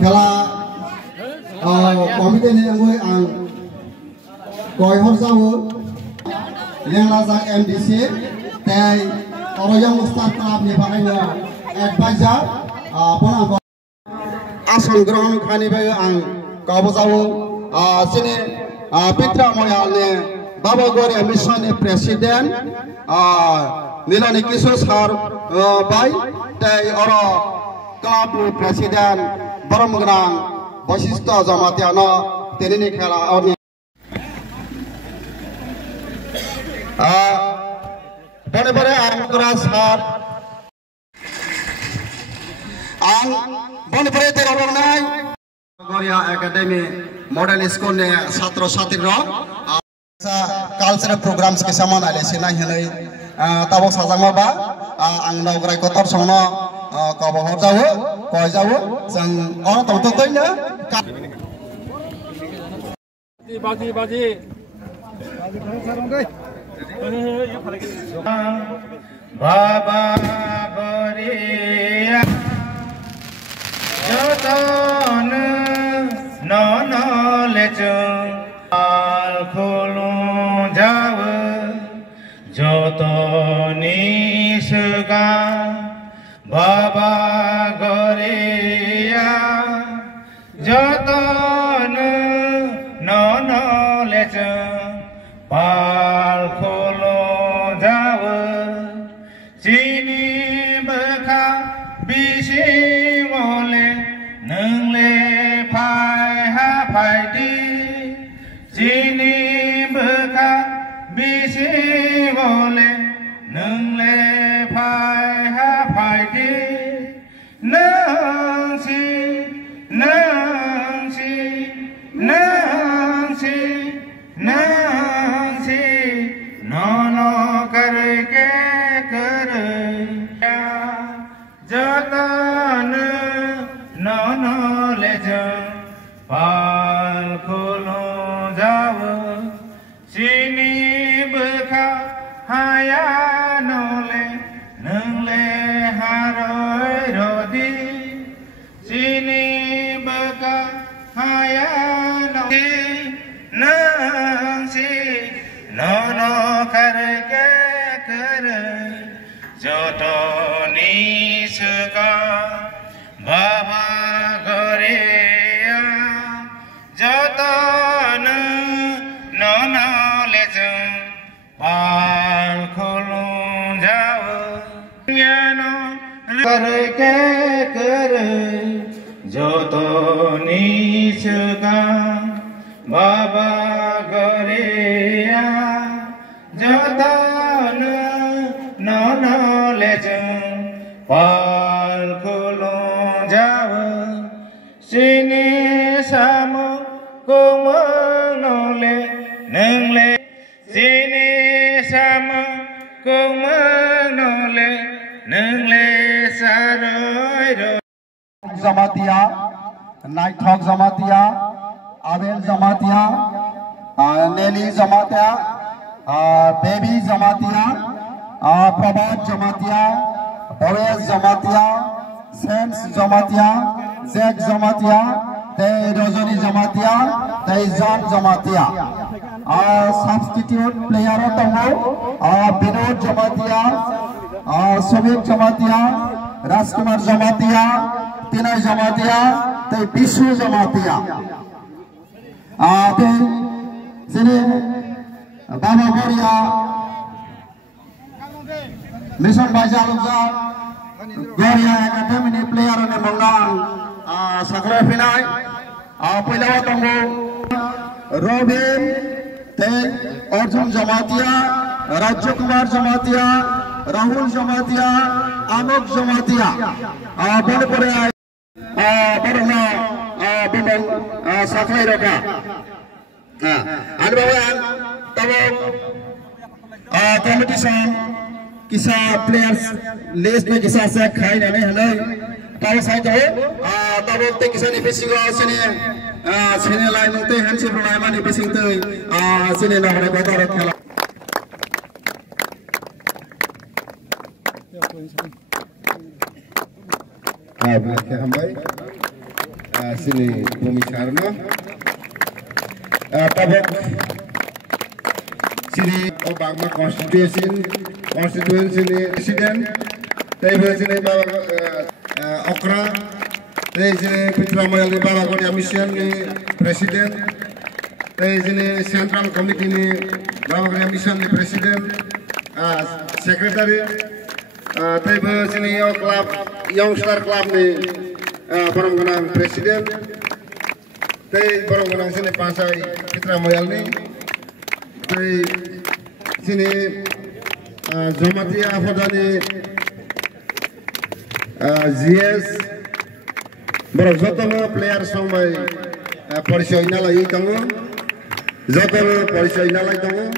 खेला komite ni angoi ang koi hor jawo lengla jang MDC tei oroyang star club ni bahaya advisor ponang asal ground khani bai ang kabo jawo sini pitra moyal ne baba gori mission ni president nilani kishore sar bai tei oro club ni president Baromgrang Basista Jamatiana Tenini Khela Oni Bane bane Angkura Sar Ang Bane bane Terornai Goria Academy Model School ne Satro Satiro cultural programs ke saman ale sina helai tabo sajangma ba ang naugrai kotor songno kabo hor jawo koi jawo sang orang tong tong nya baji baba goria joton no lechung al khulung jawo jotoni suga Baba Goria Joton no lechung pal kholo jawo chini bakha bisi mole nungle phai ha phai di chini bakha bisi mole nungle phai ha phai di Nancy no karke karya jatan no lejang pal kholo jawo sini bekha haya nole nungle haroi rodi sini bekha haya nole Nancy no karke kar jotoni suga baba goria joton no lejung pal khulung jawo yano karke kar jotoni suga Baba Goria Jotan no lejung pal khulung jawo sini samo kumonole nengle sini samo kumonole nengle saroi Zamatia Night Hawk Zamatia Abel Zamatia, Nelly Zamatia, Baby Zamatia, Prabhat Zamatia, Boris Zamatia, Sense Zamatia, Zeg Zamatia, Te Rojani Zamatia, Te John Zamatia. Substitute player Tomo, Binod Zamatia, Soviet Zamatia, Rajkumar Zamatia, Tina Zamatia, Te Bishu Zamatia. Sini Baba Goria Mission Baja Lugza Goria Academy player ne Mongang Sakra Pinai Pilawa Tongo Robin Te Arjun Zamatia Rajya Kumar Zamatia Rahul Zamatia Anok Zamatia Bonepore Barna Bimang Sakai Raka Anbawan Tabo competition Kisa players list में किसा से खाई नहीं है Tabo saya tahu Tabo te kisa ni fishing sini sini lain te hansi pernah mana fishing tu sini nak mereka tarik Belakang hambai sini Bumi Sarno tabok sini Obama Constitution ini presiden tapi sini bawa Okra tapi sini Putra Moyal ni bawa Korea Mission ni presiden tapi sini Central Committee ni bawa Korea Mission ni presiden sekretari tapi sini club Youngstar Club ni barang kenang presiden tapi barang kenang sini Pansai Putra Moyal ni tapi sini Zomatia Afadani ZS barang jotono player sampai Polisio inalai tango jotono Polisio inalai tango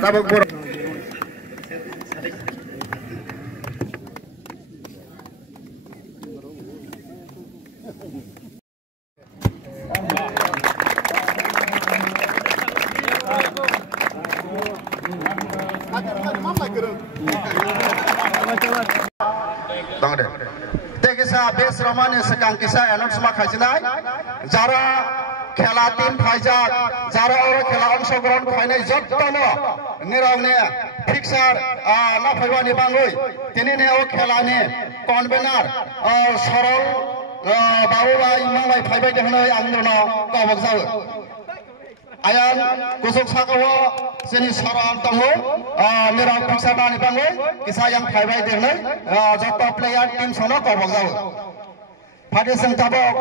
tabak bor Tekisa bes romane sekang kisa anons makhajinai jara khela team phaijak jara oro khela অংশগ্রহণ khainai jottono niraune fixer na phaibani bangoi tinine o khela ni convener sorol babu bai mangai phaibai dehnai angno kobok jaw ayan kusuk sakawo sini soral tongo nirang fixer bani bangoi kisa yang phaibai dehnai jotto player team sono kobok jaw Pada sengtabok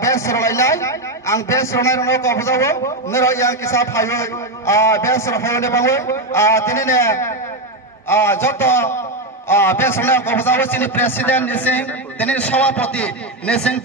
best roinai, ang best ronai rono ko buzawo, nero yang kisah payo best payo ne bango, tini ne joto best ronai ko buzawo sini presiden nesing, tini sawapati nesing